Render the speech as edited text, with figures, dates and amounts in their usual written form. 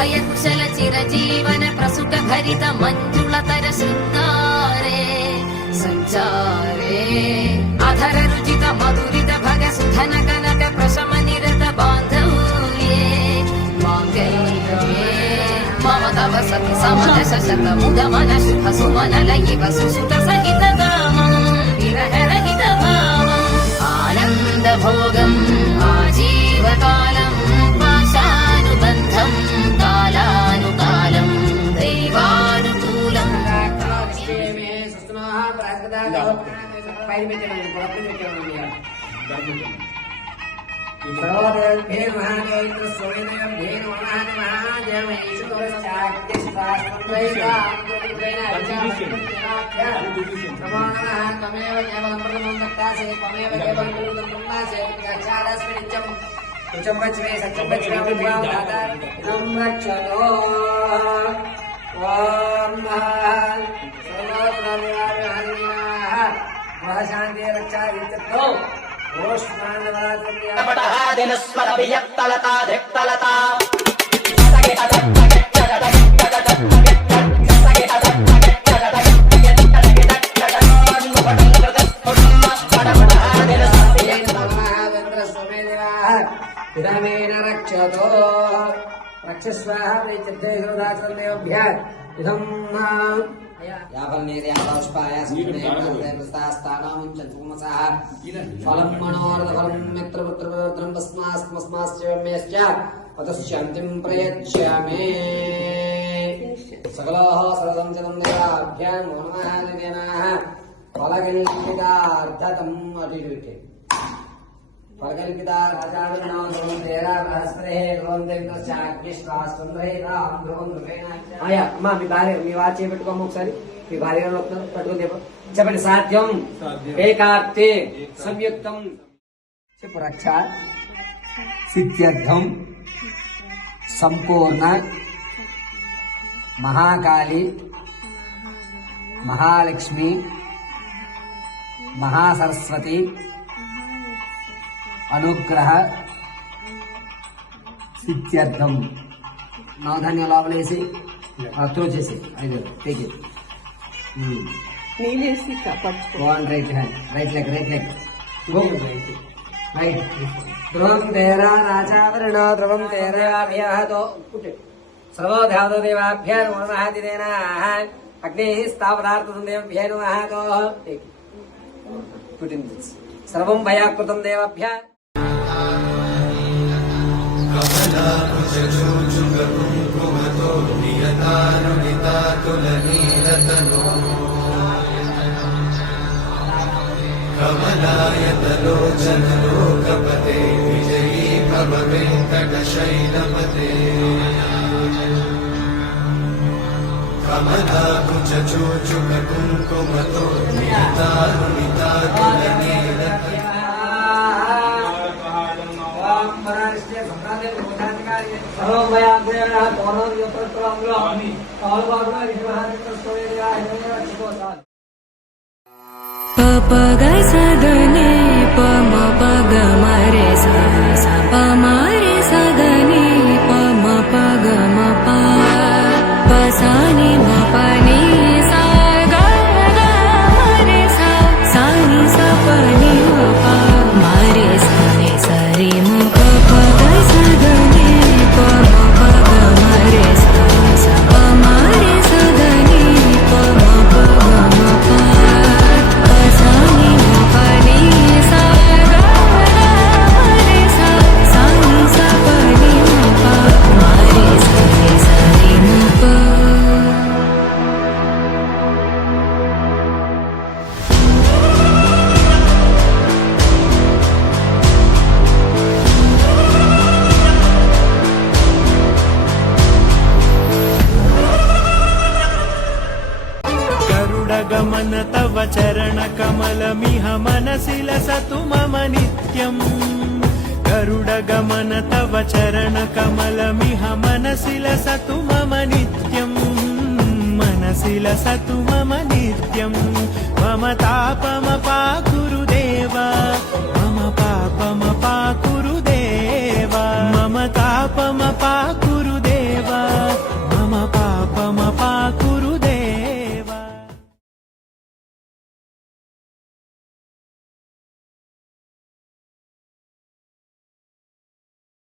अभय कुशल चिरजीवन प्रसुख भरित मंजुलतर शृंगारे संचारे अधर रुचित मधुरित भग सुधन कनक प्रशम निरत बांधव्ये मांगल्ये मम तव सति समन शशत मुद मन शुभ सुमन लयिव सुसुत सहित कामं विरह रहित भावम् आनंद भोगम् आजीवकालम् पाशानुबन्धम् कालानुकालम् दैवानुकूलम् सर्वदेवभ्ये महादेवत्र सोमेन्द्रभ्ये नमः तमेव केवलं प्रथमं दत्तासे तमेव केवलं गुरुं ब्रह्मासे चारस्मिनित्यं तुचं वच्मे सत्यं वच्मे उद्भाव दाता तं रक्षतो ओम सर्वप्रभुर्हरिः महाशान्ति रक्षा वित्तो दिनस्वरभियक्तलता धिक्तलता इदमेन रक्षतो रक्षस्वाहा प्रीत्यर्थेभ्यः इदं फलं मनोरथफलं मित्रपुत्रपुत्रं तस्मास्मस्माश्च पतश्चान्तिं प्रयच्छामि सकलोः सर्वं च तं देवाभ्यां नमः दिव्यनाः फलकल्पितार्थतम् अटिरुते फलकल्पिता राजानुनां ध्रुवं तेरा बृहस्पतिः ध्रुवं देवश्चाग्निश्वास्वन्द्रैरां ध्रुवं ध्रुवेण ఆయా అమ్మా మీ వాచ్ చేపెట్టుకోమ్మ ఒకసారి మీ భార్య పట్టుకుని చెప్పండి సాధ్యం ఏకార్తే సంయుక్తం చెప్పు రక్ష సిద్ధ్యర్థం సంపూర్ణ మహాకాళి మహాలక్ష్మి మహాసరస్వతి అనుగ్రహ సిద్ధ్యర్థం నవధాన్య లోపలేసి త్రో చేసి ఐదు టేక్ ఇట్ నీళ్ళేసి పట్టుకో one right hand right leg go right ధ్రువం తేరా రాజావరణ ధ్రువం తేరాభ్యాదో సర్వోధాదో దేవాభ్యో నమః దిదేనా అగ్నేః స్థావరార్థం దేవభ్యో నమః టేక్ పుట్ ఇన్ దిస్ సర్వం భయాకృతం దేవభ్య कमलाकुचूचुकुङ्कुमतो नियतानुनितातुलनीलतनो कमलायतलोचनलोकपते विजयी भव वेङ्कटशैलपते कमलाकुचूचुकुङ्कुमतो नियतानुनितातुलनीलतनो प ग स ग नि प म प ग म रे सा सा प म रे स ग नि प म प ग म प प सा नि म प नि सा ग ग म रे सा सा नि सा प नि म प म रे सा नि सा रे म प प ग स ग नि प म प ग म रे सा सा प म रे स ग नि प म प ग म प गमन तव चरण कमलमिह मनसि लसतु मम नित्यम् गरुडगमन तव चरण कमलमिह मनसि लसतु मम नित्यम् मनसि लसतु मम नित्यम् मम तापमपाक